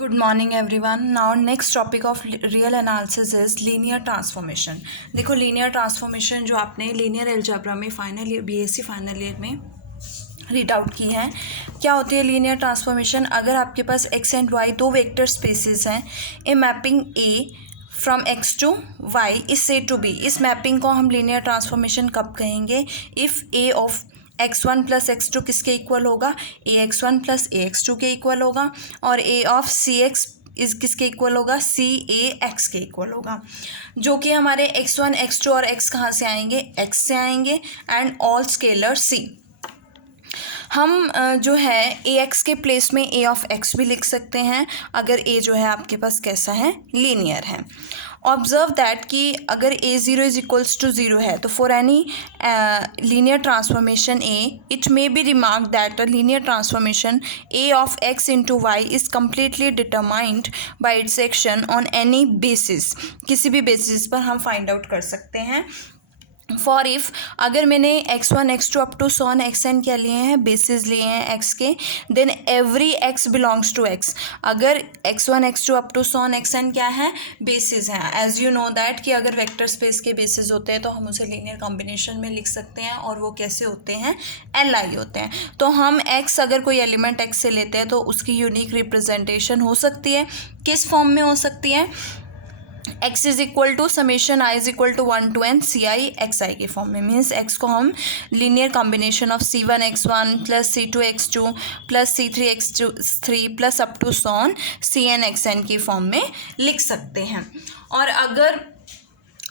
Good morning everyone. Now next topic of real analysis is linear transformation. देखो linear transformation जो आपने linear algebra में final year BSc final year में read out की है, क्या होती है लीनियर ट्रांसफॉर्मेशन। अगर आपके पास x एंड y दो वेक्टर स्पेसेस हैं, a mapping A from x to y is A to B, इस मैपिंग को हम लीनियर ट्रांसफॉर्मेशन कब कहेंगे? If A of x1 plus x2 किसके इक्वल होगा? ax1 प्लस ax2 के इक्वल होगा, और a ऑफ cx इस किसके इक्वल होगा? cax के इक्वल होगा, जो कि हमारे x1 x2 और x कहाँ से आएंगे? x से आएंगे, एंड ऑल स्केलर c। हम जो है ax के प्लेस में a ऑफ x भी लिख सकते हैं अगर a जो है आपके पास कैसा है? लीनियर है। ऑब्जर्व दैट कि अगर a0 इज इक्वल्स टू 0 है तो for any linear transformation a it may be remark that a linear transformation a of x into y is completely determined by its action on any basis, किसी भी basis पर हम find out कर सकते हैं। For if अगर मैंने x1 x2 up to sworn xn क्या लिए हैं? बेसिस लिए हैं x के, then every x belongs to x। अगर x1 x2 up to sworn xn क्या है? बेसिस हैं। एज यू नो दैट कि अगर वेक्टर स्पेस के बेसिस होते हैं तो हम उसे लीनियर कॉम्बिनेशन में लिख सकते हैं, और वो कैसे होते हैं? Li होते हैं। तो हम x अगर कोई एलिमेंट x से लेते हैं तो उसकी यूनिक रिप्रेजेंटेशन हो सकती है, किस फॉर्म में हो सकती है? x is equal to summation i is equal to 1 to n ci xi के फॉर्म में। मीन्स x को हम linear combination of c1 x1 plus c2 x2 plus c3 x3 plus up to so on cn xn की form में लिख सकते हैं। और अगर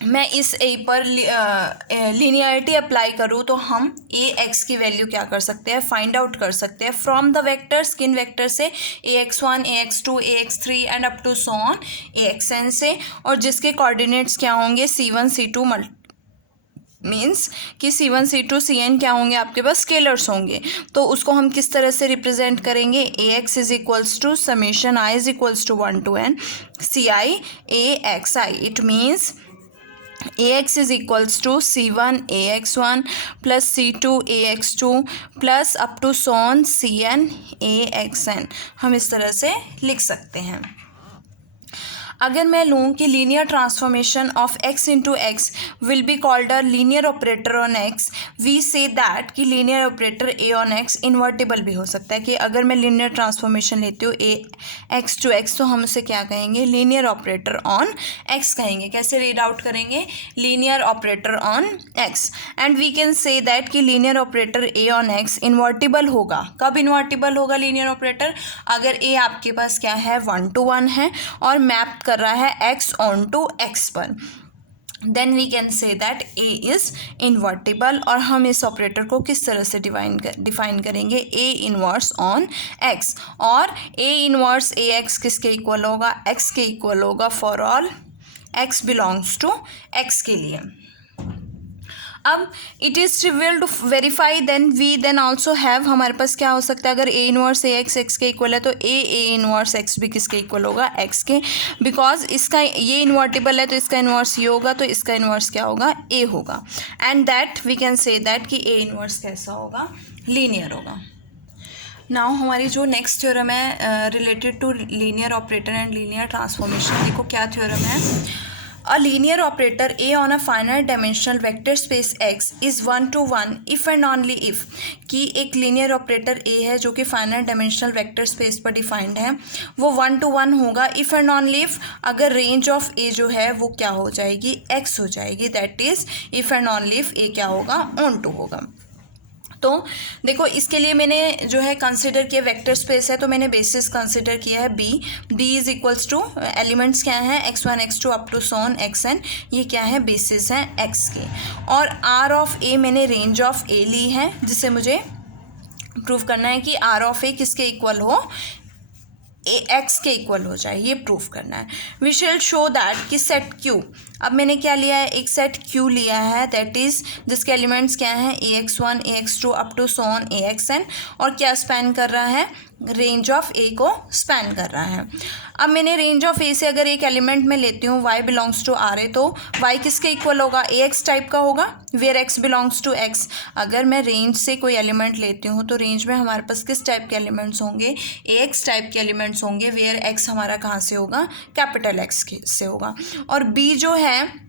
मैं इस a पर लीनियरिटी अप्लाई करूँ तो हम ax की वैल्यू क्या कर सकते हैं? फाइंड आउट कर सकते हैं फ्रॉम द वेक्टर्स। किन वेक्टर से? ax1 ax2 ax3 and up to so on axn से, और जिसके कोऑर्डिनेट्स क्या होंगे? c1 c2 मीन्स कि c1 c2 cn क्या होंगे? आपके पास स्केलर्स होंगे। तो उसको हम किस तरह से रिप्रेजेंट करेंगे? ax is equals to summation i is equals to 1 to n ci axi। It means ax is equals to c1 ax1 plus c2 ax2 plus up to so on cn axn, हम इस तरह से लिख सकते हैं। अगर मैं लूँ कि linear transformation of x into X will be called a linear operator on x, we say that कि linear operator a on x invertible भी हो सकता है। कि अगर मैं लीनियर ट्रांसफॉर्मेशन लेती हूँ a x टू x तो हम उसे क्या कहेंगे? लीनियर ऑपरेटर ऑन x कहेंगे। कैसे रीड आउट करेंगे? Linear operator on x, and we can say that कि linear operator a on x invertible होगा। कब इन्वर्टिबल होगा लीनियर ऑपरेटर? अगर a आपके पास क्या है? 1 to 1 है और मैप कर रहा है x ऑन टू x पर, then we can say that a is invertible. और हम इस ऑपरेटर को किस तरह से डिफाइन करेंगे? a इनवर्स ऑन x, और a इनवर्स ax किसके इक्वल होगा? x के इक्वल होगा for all x belongs to x के लिए। अब it is trivial to verify, then also have, हमारे पास क्या हो सकता है? अगर a इनवर्स ax x के इक्वल है तो a इनवर्स x भी किसके इक्वल होगा? x के, बिकॉज इसका ये इन्वर्टिबल है तो इसका इनवर्स ये होगा, तो इसका इनवर्स क्या होगा? a होगा, and that we can say that कि a इनवर्स कैसा होगा? लीनियर होगा। नाउ हमारी जो नेक्स्ट थ्योरम है related to linear operator and linear transformation, देखो क्या थ्योरम है। A linear operator A on a finite dimensional vector space X is 1 to 1 if and only if, कि एक linear operator A है जो कि finite dimensional vector space पर defined है, वो 1 to 1 होगा if and only if अगर range of A जो है वो क्या हो जाएगी? X हो जाएगी। That is if and only if A क्या होगा? ऑन टू होगा। तो देखो इसके लिए मैंने जो है कंसिडर किया वेक्टर स्पेस है, तो मैंने बेसिस कंसिडर किया है b is equals two elements क्या हैं? x1 x2 up to sworn xn, ये क्या है? बेसिस हैं x के, और r ऑफ a मैंने रेंज ऑफ a ली है, जिसे मुझे प्रूव करना है कि r ऑफ a किसके इक्वल हो? x के इक्वल हो जाए, ये प्रूफ करना है। वी शेल शो दैट कि सेट q, अब मैंने क्या लिया है? एक सेट q लिया है, दैट इज़ जिसके एलिमेंट्स क्या हैं? ax1 ax2 up to so on axn, और क्या स्पैन कर रहा है? रेंज ऑफ ए को स्पैन कर रहा है। अब मैंने रेंज ऑफ ए से अगर एक एलिमेंट में लेती हूँ y belongs to R A, तो y किसके इक्वल होगा, ए एक्स टाइप का होगा, where x belongs to x। अगर मैं रेंज से कोई एलिमेंट लेती हूँ तो रेंज में हमारे पास किस टाइप के एलिमेंट्स होंगे, ए एक्स टाइप के एलिमेंट्स होंगे, वेयर x हमारा कहाँ से होगा, कैपिटल X से होगा। और b जो है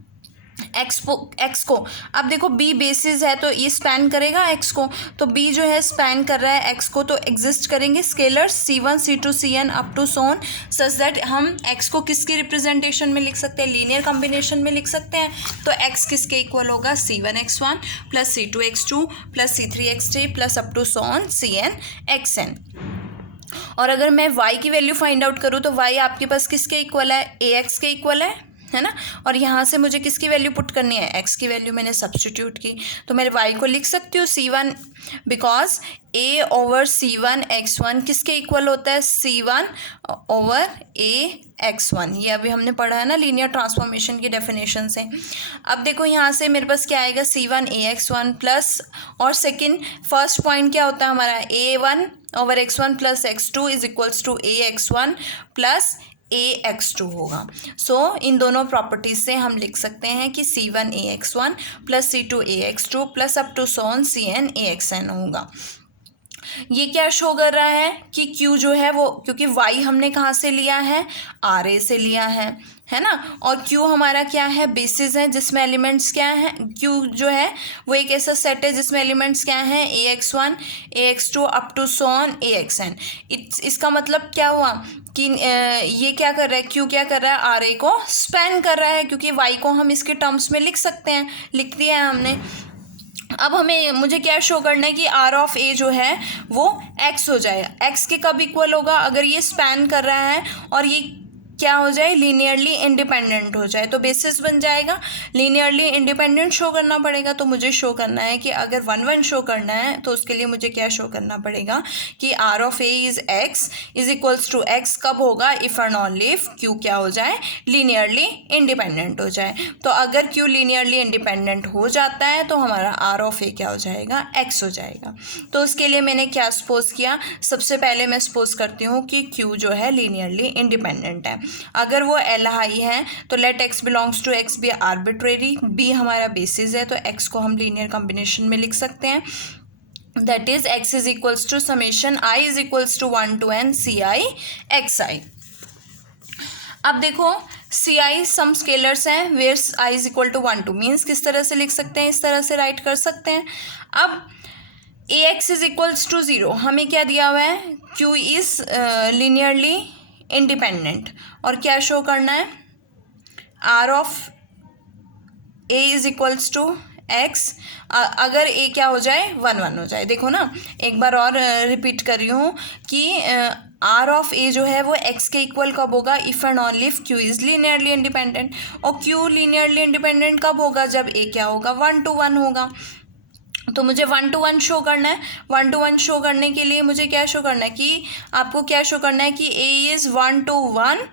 एक्स को, अब देखो b बेसिस है तो ये स्पैन करेगा x को, तो b जो है स्पैन कर रहा है x को, तो एग्जिस्ट करेंगे scalars c1 c2 cn up to so on, such that हम x को किसके रिप्रेजेंटेशन में लिख सकते हैं, लीनियर कॉम्बिनेशन में लिख सकते हैं। तो x किसके इक्वल होगा, c1x1 plus c2x2 plus c3x3 plus up to so on cnxn। और अगर मैं y की वैल्यू फाइंड आउट करूँ तो y आपके पास किसके इक्वल है, ax के इक्वल है ना। और यहाँ से मुझे किसकी वैल्यू पुट करनी है, x की वैल्यू मैंने सब्स्टिट्यूट की, तो मेरे y को लिख सकती हूँ c1, because a over c1 x1 किसके इक्वल होता है, c1 ओवर a x1। ये अभी हमने पढ़ा है ना लीनियर ट्रांसफॉर्मेशन की डेफिनेशन से। अब देखो यहाँ से मेरे पास क्या आएगा, c1 ax1 प्लस, और सेकंड फर्स्ट पॉइंट क्या होता है हमारा, a1 over x1 plus x2 is equals to ax1 plus ax2 होगा। सो इन दोनों प्रॉपर्टीज से हम लिख सकते हैं कि c1 ax1 plus c2 ax2 plus up to so on cn axn होगा। ये क्या शो कर रहा है कि q जो है वो, क्योंकि y हमने कहाँ से लिया है, आर ए से लिया है ना, और q हमारा क्या है, बेसिस है जिसमें एलिमेंट्स क्या है, q जो है वो एक ऐसा सेट है जिसमें एलिमेंट्स क्या हैं, ax1 ax2 up to so on axn। इसका मतलब क्या हुआ कि ये क्या कर रहा है, q क्या कर रहा है, आर ए को स्पैन कर रहा है, क्योंकि y को हम इसके टर्म्स में लिख सकते हैं, लिख दिया है हमने। अब मुझे क्या शो करना है कि आर ऑफ ए जो है वो x हो जाए, x के कब इक्वल होगा, अगर ये स्पैन कर रहा है और ये क्या हो जाए, लीनियरली इंडिपेंडेंट हो जाए, तो बेसिस बन जाएगा। लीनियरली इंडिपेंडेंट शो करना पड़ेगा, तो मुझे शो करना है कि अगर 1 1 शो करना है तो उसके लिए मुझे क्या शो करना पड़ेगा कि R of A is x is equals to x कब होगा, if and only if Q क्या हो जाए, लीनियरली इंडिपेंडेंट हो जाए। तो अगर क्यू लीनियरली इंडिपेंडेंट हो जाता है तो हमारा आर ऑफ ए क्या हो जाएगा, एक्स हो जाएगा। तो उसके लिए मैंने क्या सपोज किया, सबसे पहले मैं सपोज करती हूँ कि क्यू जो है लीनियरली इंडिपेंडेंट है। अगर वो एल हाई है तो let x belongs to x be arbitrary, B हमारा बेसिस है तो एक्स को हम लीनियर कॉम्बिनेशन में लिख सकते हैं, that is x is equals to summation I is equals to 1 to n C I x I. अब देखो सी आई सम स्केलर्स हैं where I is equal to 1 2, means किस तरह से लिख सकते हैं, इस तरह से राइट कर सकते हैं। अब ए एक्स इज इक्वल्स टू 0, हमें क्या दिया हुआ है, क्यू इज लीनियरली इंडिपेंडेंट, और क्या शो करना है, R of A is equals to x, अगर ए क्या हो जाए, 1 1 हो जाए। देखो ना एक बार और रिपीट कर रही हूँ कि आर ऑफ ए जो है वो एक्स के इक्वल कब होगा, if and only if Q is linearly independent, और क्यू लीनियरली इंडिपेंडेंट कब होगा, जब ए क्या होगा, 1 to 1 होगा। तो मुझे 1 to 1 शो करना है, 1 to 1 शो करने के लिए मुझे क्या शो करना है कि आपको क्या शो करना है कि A is 1 to 1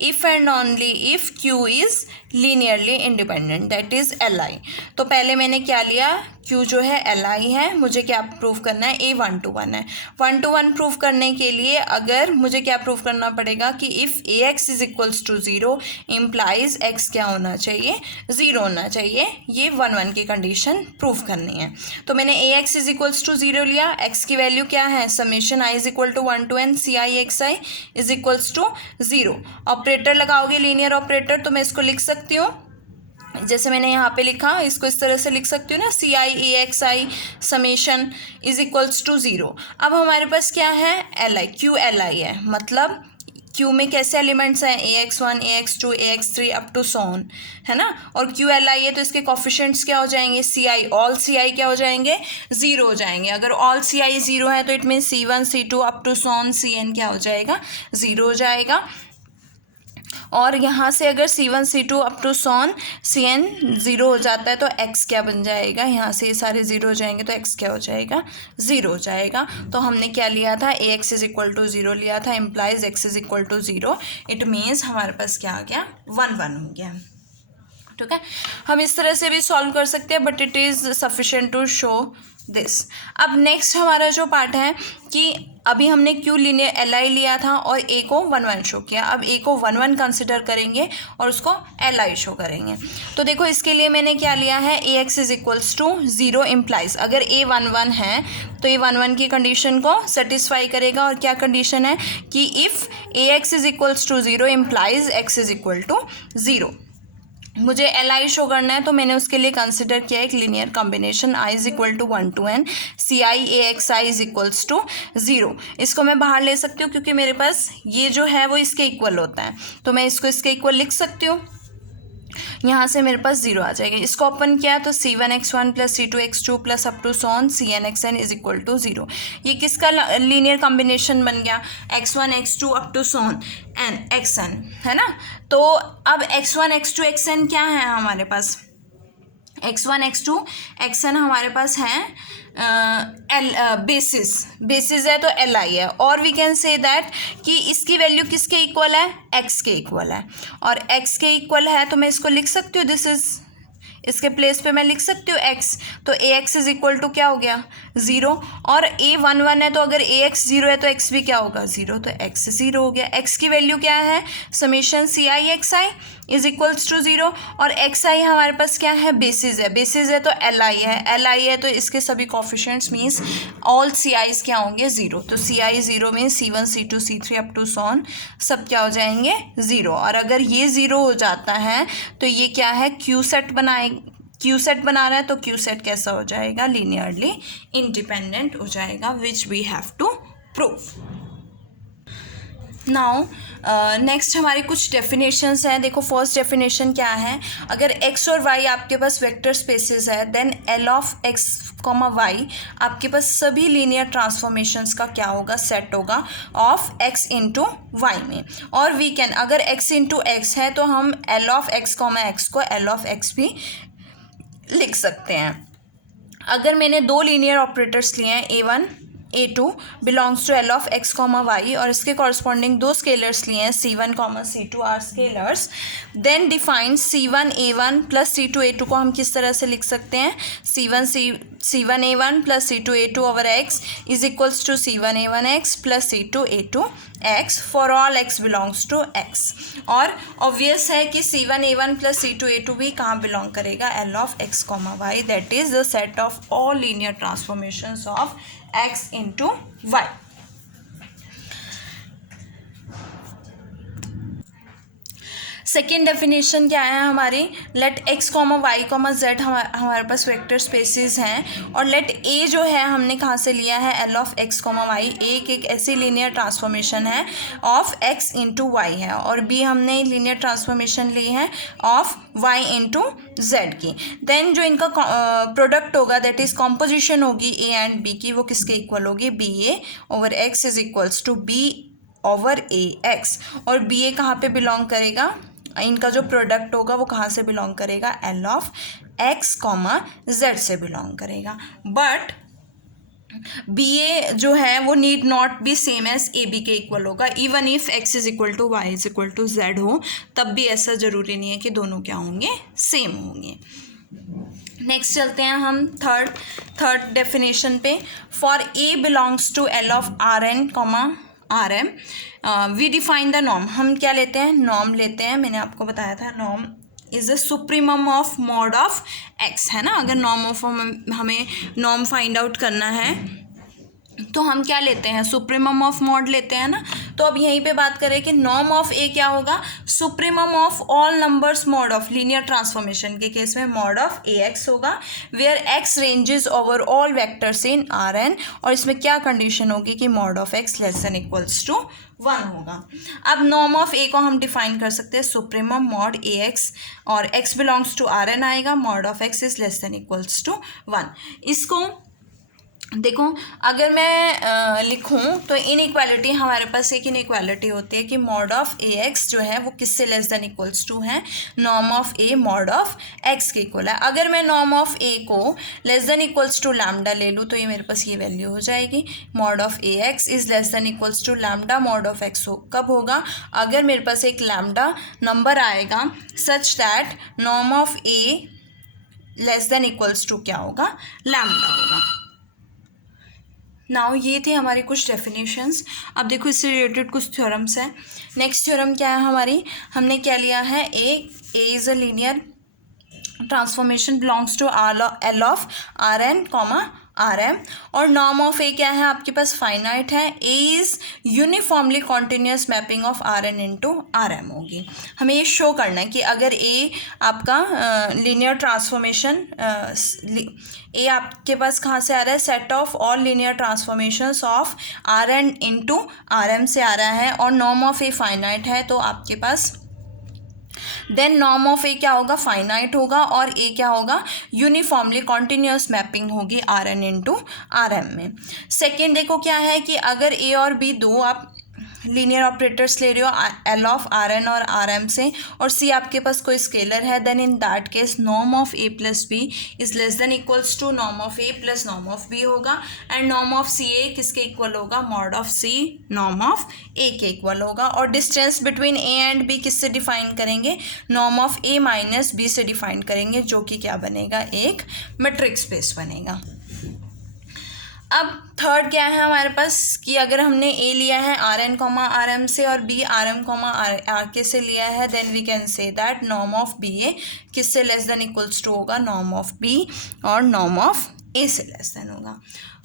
if and only if Q is linearly independent, that is L I. तो पहले मैंने क्या लिया, क्यू जो है एल आई है, मुझे क्या प्रूव करना है, ए 1 to 1 है। 1 to 1 प्रूव करने के लिए अगर मुझे क्या प्रूव करना पड़ेगा कि if A x is equals to 0 implies x क्या होना चाहिए, 0 होना चाहिए, ये 1 1 की कंडीशन प्रूव करनी है। तो मैंने A x is equals to 0 लिया, एक्स की वैल्यू क्या है, summation I is equal to 1 to n C I x i is equals to 0। Operator लगाओगे लीनियर ऑपरेटर, तो मैं इसको लिख सकती हूँ जैसे मैंने यहाँ पे लिखा, इसको इस तरह से लिख सकती हूँ ना, C I A x I summation is equals to 0। अब हमारे पास क्या है, L I, Q L I है, मतलब क्यू में कैसे एलिमेंट्स हैं, ax1 ax2 ax3 up to so on, है ना, और क्यू एल आई है तो इसके कोफिशिएंट्स क्या हो जाएंगे, सी आई, ऑल सी आई क्या हो जाएंगे, 0 हो जाएंगे। अगर ऑल सी आई 0 है तो it mean C1 C2 up to so on Cn क्या हो जाएगा, 0 हो जाएगा। और यहाँ से अगर C1 C2 up to so on Cn 0 हो जाता है तो x क्या बन जाएगा, यहाँ से ये सारे 0 हो जाएंगे तो x क्या हो जाएगा, 0 हो जाएगा। तो हमने क्या लिया था, ax इज इक्वल टू 0 लिया था, implies x is equal to 0, it means हमारे पास क्या आ गया, 1 1 हो गया। ठीक है, हम इस तरह से भी सॉल्व कर सकते हैं, but it is sufficient to show this. अब नेक्स्ट हमारा जो पार्ट है कि अभी हमने क्यू लीनियर एल आई लिया था और ए को 1 1 शो किया, अब ए को 1 1 कंसिडर करेंगे और उसको एल आई शो करेंगे। तो देखो इसके लिए मैंने क्या लिया है, A x is equals to 0 implies अगर ए 1 1 है तो ए 1 1 की कंडीशन को सेटिस्फाई करेगा। और क्या कंडीशन है कि if A x is equals to 0 implies x is equal to 0। मुझे एल आई शो करना है तो मैंने उसके लिए कंसिडर किया एक linear combination i is equal to 1 to n C I A x i is equals to 0। इसको मैं बाहर ले सकती हूँ क्योंकि मेरे पास ये जो है वो इसके इक्वल होता है, तो मैं इसको इसके इक्वल लिख सकती हूँ। यहाँ से मेरे पास 0 आ जाएगा। इसको ओपन किया तो c1x1 plus c2x2 plus up to so on cnxn is equal to 0। ये किसका लीनियर कॉम्बिनेशन बन गया, x1 x2 up to so on n xn, है ना। तो अब x1 x2 xn क्या है हमारे पास, x1 x2 xn हमारे पास है बेसिस है तो एल आई है। और वी कैन से दैट कि इसकी वैल्यू किसके इक्वल है, x के इक्वल है, और x के इक्वल है तो मैं इसको लिख सकती हूँ, दिस इज, इसके प्लेस पे मैं लिख सकती हूँ x, तो A x is equal to क्या हो गया 0। और a 1 1 है तो अगर ए एक्स 0 है तो x भी क्या होगा 0, तो x 0 हो गया। x की वैल्यू क्या है, summation c I x i is equals to 0, और एक्स आई हमारे पास क्या है, बेसिस है तो एल आई है तो इसके सभी coefficients means all c i's क्या होंगे 0। तो c i 0 means C1 C2 C3 up to so on सब क्या हो जाएंगे 0। और अगर ये 0 हो जाता है तो ये क्या है, क्यू सेट बना रहा है, तो क्यू सेट कैसा हो जाएगा, लीनियरली इंडिपेंडेंट हो जाएगा, which we have to prove. Now next हमारी कुछ डेफिनेशंस हैं। देखो फर्स्ट डेफिनेशन क्या है, अगर x और y आपके पास वेक्टर स्पेसेस है then L of x comma y आपके पास सभी लीनियर ट्रांसफॉर्मेशंस का क्या होगा, सेट होगा ऑफ x इंटू वाई में। और वी कैन, अगर x इंटू एक्स है तो हम L of x comma x को L ऑफ x भी लिख सकते हैं। अगर मैंने दो लीनियर ऑपरेटर्स लिए हैं A1 A2 belongs to L of x comma y और इसके कॉरस्पॉन्डिंग दो स्केलर्स लिए हैं C1 comma C2 are scalars, then define C1 A1 plus C2 A2 को हम किस तरह से लिख सकते हैं, C1 A1 plus C2 A2 over x is equals to C1 A1 x plus C2 A2 x for all x belongs to x। और obvious है कि C1 A1 plus C2 A2 भी कहाँ बिलोंग करेगा, L of x comma y, that is the set of all linear transformations of x into y। Second definition क्या है हमारी, let x comma y comma z हमारे पास vector spaces हैं, और लेट a जो है हमने कहाँ से लिया है, L of x comma y, एक ऐसी लीनियर ट्रांसफॉर्मेशन है ऑफ x इंटू वाई है, और b हमने लीनियर ट्रांसफॉर्मेशन ली है ऑफ y इंटू जेड की। देन जो इनका प्रोडक्ट होगा दैट इज कॉम्पोजिशन होगी a एंड b की, वो किसके इक्वल होगी, B A over x is equals to b over A x. और बी ए कहाँ पे बिलोंग करेगा, इनका जो प्रोडक्ट होगा वो कहाँ से बिलोंग करेगा, L of x comma z से बिलोंग करेगा। बट बी ए जो है वो need not be same as A B के इक्वल होगा, even if x is equal to y is equal to z हो तब भी ऐसा ज़रूरी नहीं है कि दोनों क्या होंगे, सेम होंगे। नेक्स्ट चलते हैं हम थर्ड डेफिनेशन पे, for A belongs to L of R N comma R m we define the norm. हम क्या लेते हैं, नॉर्म लेते हैं, मैंने आपको बताया था norm is the supremum of mod of x, है ना। अगर नॉर्म ऑफ हमें नॉर्म फाइंड आउट करना है तो हम क्या लेते हैं, सुप्रीमम ऑफ मॉड लेते हैं ना। तो अब यहीं पे बात करें कि नॉर्म ऑफ ए क्या होगा, supremum of all numbers mod of, linear transformation के केस में मॉड ऑफ ए एक्स होगा, where x ranges over all vectors in R N, और इसमें क्या कंडीशन होगी कि mod of x less than equals to 1 होगा। अब नॉर्म ऑफ ए को हम डिफाइन कर सकते हैं सुप्रीमम मॉड ए एक्स, और X belongs to R N आएगा, mod of X is less than equals to 1। इसको देखो अगर मैं लिखूं तो इनइक्वालिटी हमारे पास एक इनइक्वालिटी होती है कि मॉड ऑफ ए एक्स जो है वो किससे लेस देन इक्वल्स टू है norm of A mod of x के इक्वल है। अगर मैं नॉर्म ऑफ ए को less than equals to lambda ले लूँ तो ये मेरे पास ये वैल्यू हो जाएगी, mod of A x is less than equals to lambda mod of x. कब होगा? अगर मेरे पास एक लैम्डा नंबर आएगा such that norm of a less than equals to क्या होगा? लैम्डा होगा। नाउ ये थे हमारी कुछ डेफिनेशंस। अब देखो इससे रिलेटेड कुछ थ्योरम्स हैं। नेक्स्ट थ्योरम क्या है हमारी? हमने क्या लिया है? A is a linear transformation belongs to L of R N comma R M, और नॉर्म ऑफ ए क्या है आपके पास? फाइनाइट है। A is uniformly continuous mapping of R n into R m होगी। हमें ये शो करना है कि अगर ए आपका लीनियर ट्रांसफॉर्मेशन ए आपके पास कहाँ से आ रहा है? Set of all linear transformations of R n into R M से आ रहा है, और नॉर्म ऑफ ए फाइनाइट है, तो आपके पास देन नॉर्म ऑफ ए क्या होगा? फाइनाइट होगा, और ए क्या होगा? यूनिफॉर्मली कॉन्टिन्यूस मैपिंग होगी R n into R m में। सेकेंड देखो क्या है कि अगर ए और बी दो आप लीनियर ऑपरेटर्स ले रहे हो एल ऑफ आर एन और आर एम से, और सी आपके पास कोई स्केलर है, then in that case norm of A plus B is less than equals to norm of A plus norm of B होगा, and norm of C A किसके equal होगा? Mod of C norm of A के equal होगा। और distance between A and B किससे define करेंगे? Norm of a minus B से define करेंगे, जो कि क्या बनेगा? एक मैट्रिक्स स्पेस बनेगा। अब थर्ड क्या है हमारे पास कि अगर हमने ए लिया है R N comma R M से और B R M comma R K से लिया है, then we can say that norm of B A किससे लेस देन इक्वल्स टू होगा? नॉर्म ऑफ बी और नॉर्म ऑफ ए से लेस देन होगा।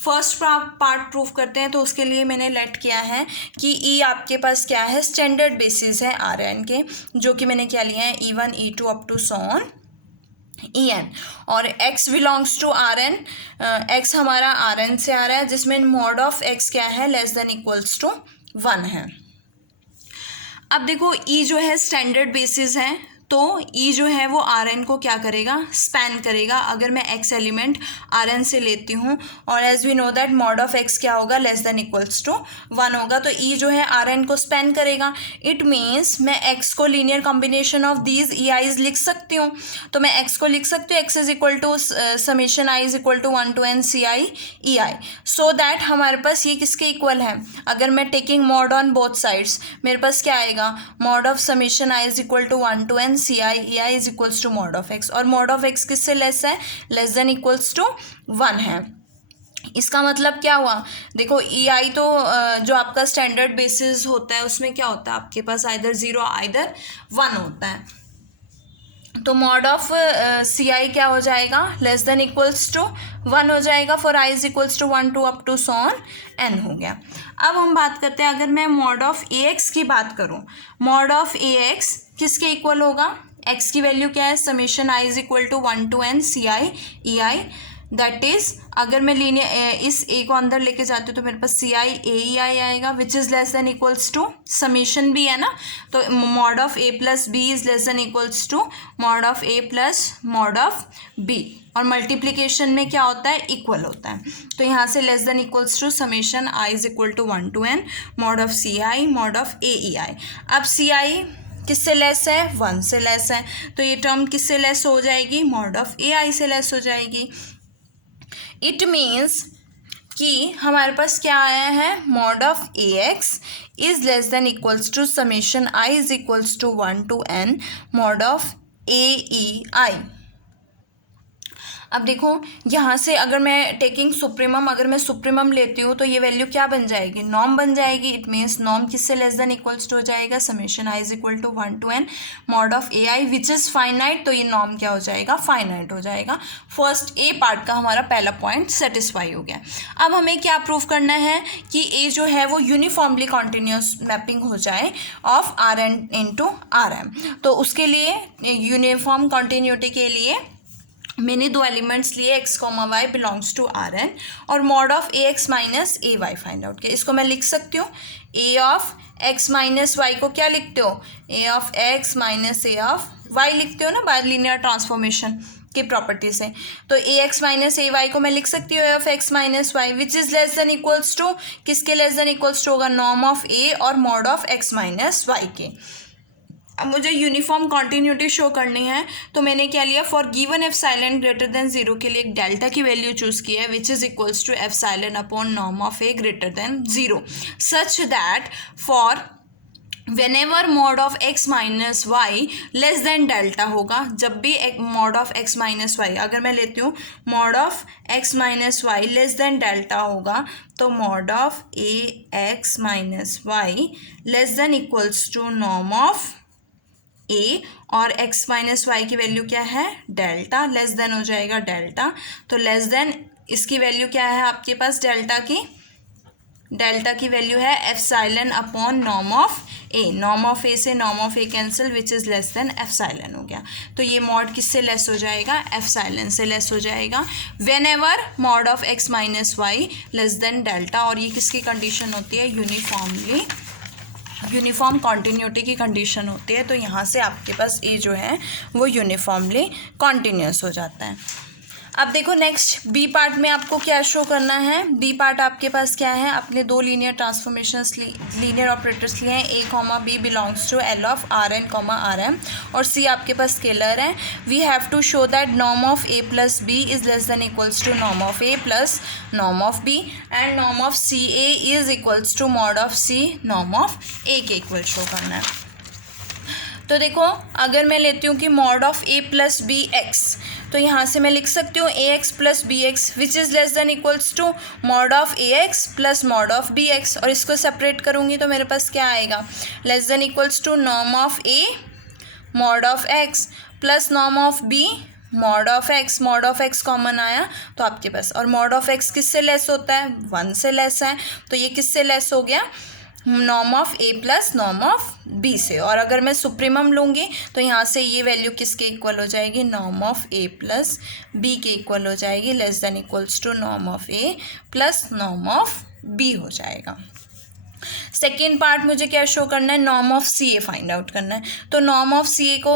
फर्स्ट पार्ट प्रूव करते हैं, तो उसके लिए मैंने लेट किया है कि ई आपके पास क्या है? स्टैंडर्ड बेसिस है आर एन के, जो कि मैंने क्या लिया है? E1 E2 up to so on e n, और x belongs to R n, x हमारा आर एन से आ रहा है, जिसमें मॉड ऑफ x क्या है? लेस देन इक्वल्स टू 1 है। अब देखो e जो है स्टैंडर्ड बेसिस है, तो e जो है वो आर एन को क्या करेगा? स्पैन करेगा। अगर मैं x एलिमेंट आर एन से लेती हूँ, और as we know that mod of x क्या होगा? लेस देन इक्वल्स टू 1 होगा, तो e जो है आर एन को स्पैन करेगा। इट मीन्स मैं x को linear combination of these e eyes लिख सकती हूँ। तो मैं x को लिख सकती हूँ x is equal to summation i is equal to 1 to n C i e i, so that हमारे पास ये किसके इक्वल है? अगर मैं taking mod on both sides, मेरे पास क्या आएगा? Mod of summation i is equal to 1 to n C i e i is equals to mod of x, और मॉड ऑफ x किससे लेस है? लेस देन इक्वल्स टू 1 है। इसका मतलब क्या हुआ? देखो ई आई तो जो आपका स्टैंडर्ड बेसिस होता है उसमें क्या होता है? आपके पास आइदर 0 आइदर 1 होता है, तो मॉड ऑफ सी आई क्या हो जाएगा? लेस देन इक्वल्स टू 1 हो जाएगा for i is equals to 1 to up to so on n हो गया। अब हम बात करते हैं, अगर मैं मॉड ऑफ ए एक्स की बात करूं, मॉड ऑफ ए एक्स किसके इक्वल होगा? एक्स की वैल्यू क्या है? Summation I is equal to 1 to n C i e i, that is अगर मैं लीनियर इस ए को अंदर लेके जाती हूँ तो मेरे पास सी आई ए ई आई आएगा, which is less than equals to summation भी है ना, तो mod of A plus B is less than equals to mod of A plus mod of B, और मल्टीप्लीकेशन में क्या होता है? इक्वल होता है। तो यहाँ से less than equals to summation I is equal to 1 to n mod of C I mod of A E I. अब सी आई किससे लेस है? 1 से लेस है, तो ये टर्म किससे लेस हो जाएगी? मॉड ऑफ ए आई से लेस हो जाएगी। इट मीन्स कि हमारे पास क्या आया है? Mod of A x is less than equals to summation I is equals to 1 to n mod of A E I. अब देखो यहाँ से अगर मैं टेकिंग सुप्रीमम, अगर मैं सुप्रीमम लेती हूँ तो ये वैल्यू क्या बन जाएगी? नॉर्म बन जाएगी। इट मीन्स नॉर्म किससे लेस देन इक्वल्स टू हो जाएगा? Summation I is equal to 1 to n mod of a i which is finite, तो ये नॉर्म क्या हो जाएगा? फाइनाइट हो जाएगा। फर्स्ट ए पार्ट का हमारा पहला पॉइंट सेटिस्फाई हो गया। अब हमें क्या प्रूव करना है कि ए जो है वो यूनिफॉर्मली कॉन्टिन्यूस मैपिंग हो जाए of R n into R m. तो उसके लिए यूनिफॉर्म कॉन्टिन्यूटी के लिए मैंने दो एलिमेंट्स लिए x, y belongs to R N, और mod of A X minus A Y find out किया। इसको मैं लिख सकती हूँ A of x minus Y को क्या लिखते हो? A of x minus A of Y लिखते हो ना बाय लीनियर ट्रांसफॉर्मेशन। की प्रॉपर्टी से। तो A X minus A Y को मैं लिख सकती हूँ F X minus Y which is less than equals to, किसके लेस देन इक्वल्स टू होगा, नॉर्म ऑफ ए और mod of x minus y के। अब मुझे यूनिफॉर्म कॉन्टीन्यूटी शो करनी है, तो मैंने क्या लिया, for given epsilon greater than zero के लिए एक डेल्टा की वैल्यू चूज की है which is equals to epsilon upon norm of a greater than zero, such that for whenever mod of x minus y less than delta होगा, जब भी mod of x minus y, अगर मैं लेती हूँ mod of x minus y less than delta होगा, तो mod of a x minus y less than equals to norm of a, और x माइनस वाई की वैल्यू क्या है, डेल्टा, लेस देन हो जाएगा डेल्टा। तो लेस देन इसकी वैल्यू क्या है आपके पास, डेल्टा की वैल्यू है epsilon upon norm of A, norm of A से norm of A cancel which is less than epsilon हो गया। तो ये मॉड किससे लेस हो जाएगा, एप्सिलॉन से लेस हो जाएगा whenever mod of x minus y less than delta. और ये किसकी कंडीशन होती है, यूनिफॉर्म कॉन्टीन्यूटी की कंडीशन होती है। तो यहाँ से आपके पास ए जो है वो यूनिफॉर्मली कॉन्टीन्यूस हो जाता है। अब देखो नेक्स्ट बी पार्ट में आपको क्या शो करना है। बी पार्ट आपके पास क्या है, अपने दो लीनियर ट्रांसफॉर्मेशंस लीनियर ऑपरेटर्स लिए हैं, A comma B belongs to L of R N comma R M, और सी आपके पास स्केलर है। We have to show that norm of A plus B is less than equals to norm of A plus norm of B, and norm of C A is equals to mod of C norm of A के equal show करना है। तो देखो अगर मैं लेती हूँ कि mod of A plus B X, तो यहाँ से मैं लिख सकती हूँ A X plus B X which is less than equals to mod of A X plus mod of B X, और इसको सेपरेट करूँगी तो मेरे पास क्या आएगा, less than equals to norm of A mod of X plus norm of B mod of X common आया तो आपके पास, और मॉड ऑफ एक्स किससे लेस होता है, 1 से लेस है, तो ये किससे लेस हो गया, norm of A plus norm of b से। और अगर मैं सुप्रीमम लूँगी तो यहाँ से ये वैल्यू किसके इक्वल हो जाएगी, norm of A plus b के इक्वल हो जाएगी, less than equals to norm of A plus norm of b हो जाएगा। सेकेंड पार्ट मुझे क्या शो करना है, norm of C a find out करना है। तो नॉर्म ऑफ सी ए को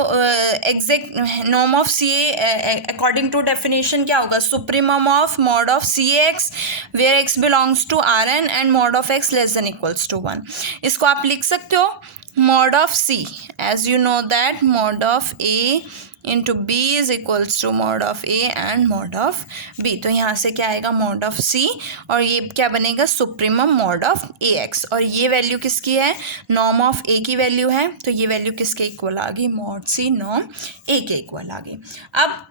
exact norm of C a according to definition क्या होगा, supremum of mod of c x where x belongs to R n and mod of x less than equals to 1। इसको आप लिख सकते हो mod of c, as you know that mod of a into b is equals to mod of a and mod of b. तो यहाँ से क्या आएगा, मॉड ऑफ सी, और ये क्या बनेगा, supremum mod of A x, और ये वैल्यू किसकी है, नॉर्म ऑफ ए की वैल्यू है, तो ये वैल्यू किसके इक्वल आ गई, मॉड सी नॉर्म ए के इक्वल आ गई। अब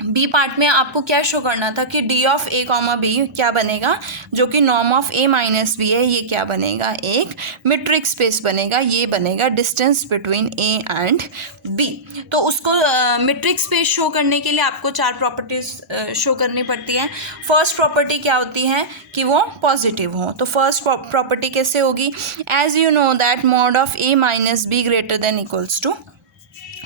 बी पार्ट में आपको क्या शो करना था कि d of a comma b क्या बनेगा, जो कि norm of a minus b है, ये क्या बनेगा, एक मीट्रिक स्पेस बनेगा, ये बनेगा distance between A and b. तो उसको मीट्रिक स्पेस शो करने के लिए आपको 4 प्रॉपर्टीज शो करनी पड़ती है। फर्स्ट प्रॉपर्टी क्या होती है कि वो पॉजिटिव हो। तो फर्स्ट प्रॉपर्टी कैसे होगी, as you know that mod of a minus b greater than equals to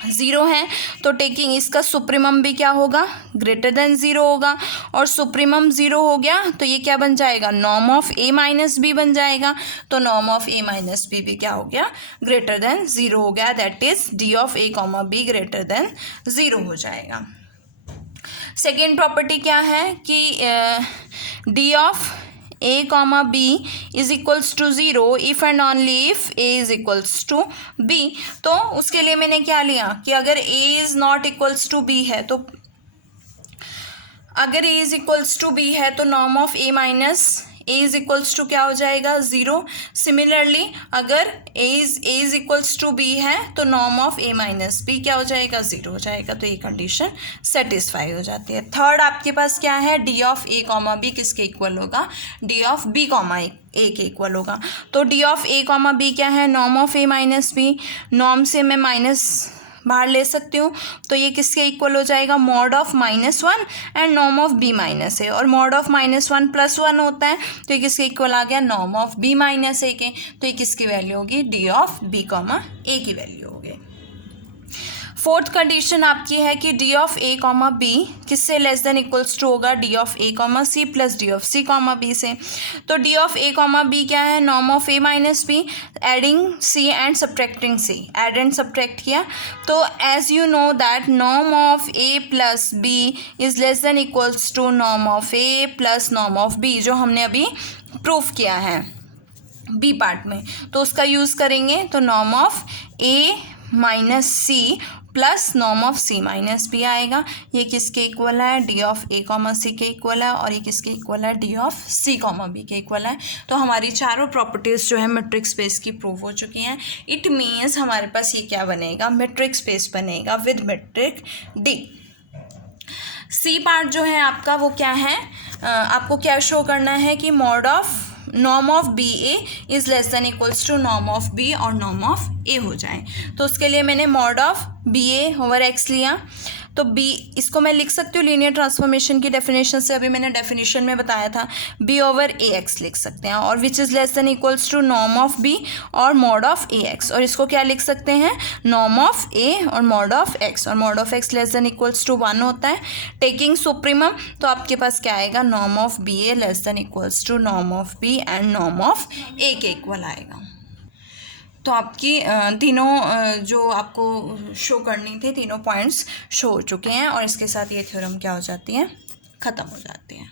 0 है, तो टेकिंग इसका सुप्रीमम भी क्या होगा, ग्रेटर देन 0 होगा, और सुप्रीमम 0 हो गया तो ये क्या बन जाएगा, norm of a minus b बन जाएगा। तो norm of a minus b भी क्या हो गया, ग्रेटर देन 0 हो गया, that is d of a comma b greater than 0 हो जाएगा। सेकेंड प्रॉपर्टी क्या है कि d of a comma b is equals to 0 if and only if a is equals to b। तो उसके लिए मैंने क्या लिया कि अगर a is not equals to b है, तो अगर a is equals to b है तो norm of a minus a is equals to क्या हो जाएगा, 0। सिमिलरली अगर a is equals to b है तो norm of a minus b क्या हो जाएगा, 0 हो जाएगा। तो ये कंडीशन सेटिस्फाई हो जाती है। थर्ड आपके पास क्या है, d of a comma b किसके इक्वल होगा, d of b comma a के इक्वल होगा। तो d of a comma b क्या है, norm of a minus b, norm से मैं माइनस बाहर ले सकती हूँ, तो ये किसके इक्वल हो जाएगा, mod of -1 and norm of b minus A, और मॉड ऑफ -1 + 1 होता है, तो ये किसके इक्वल आ गया, norm of b minus a के। तो ये किसकी वैल्यू होगी, d of b comma a की वैल्यू होगी। फोर्थ कंडीशन आपकी है कि d of a comma b किससे लेस देन इक्वल्स टू होगा, d of a comma c plus d of c comma b से। तो d of a comma b क्या है, norm of a minus b, adding c and subtracting c, add and subtract किया। तो as you know that norm of A plus B is less than equals to norm of A plus norm of b, जो हमने अभी proof किया है B part में। तो उसका यूज़ करेंगे, तो norm of a minus c plus norm of c minus b आएगा। ये किसके इक्वल है, d of a comma c के इक्वल है, और ये किसके इक्वल है, d of c comma b के इक्वल है। तो हमारी चारों प्रॉपर्टीज़ जो है मेट्रिक स्पेस की प्रूव हो चुकी हैं। इट मीन्स हमारे पास ये क्या बनेगा, मेट्रिक स्पेस बनेगा with metric d. C part जो है आपका वो क्या है, आपको क्या शो करना है कि mod of norm of B a is less than equals to norm of B और नॉर्म ऑफ ए हो जाए। तो उसके लिए मैंने mod of B A over x लिया। तो बी, इसको मैं लिख सकती हूँ लीनियर ट्रांसफॉर्मेशन की डेफिनेशन से, अभी मैंने डेफिनेशन में बताया था, बी ओवर ए एक्स लिख सकते हैं, और which is less than equals to norm of B और मॉड ऑफ ए एक्स। और इसको क्या लिख सकते हैं, नॉर्म ऑफ ए और मॉड ऑफ एक्स, और mod of x less than equals to 1 होता है। टेकिंग सुप्रीमम, तो आपके पास क्या आएगा, norm of B A less than equals to norm of B and norm of A के इक्वल आएगा। तो आपकी तीनों जो आपको शो करनी थी, तीनों पॉइंट्स शो हो चुके हैं, और इसके साथ ये थ्योरम क्या हो जाती है, ख़त्म हो जाती है।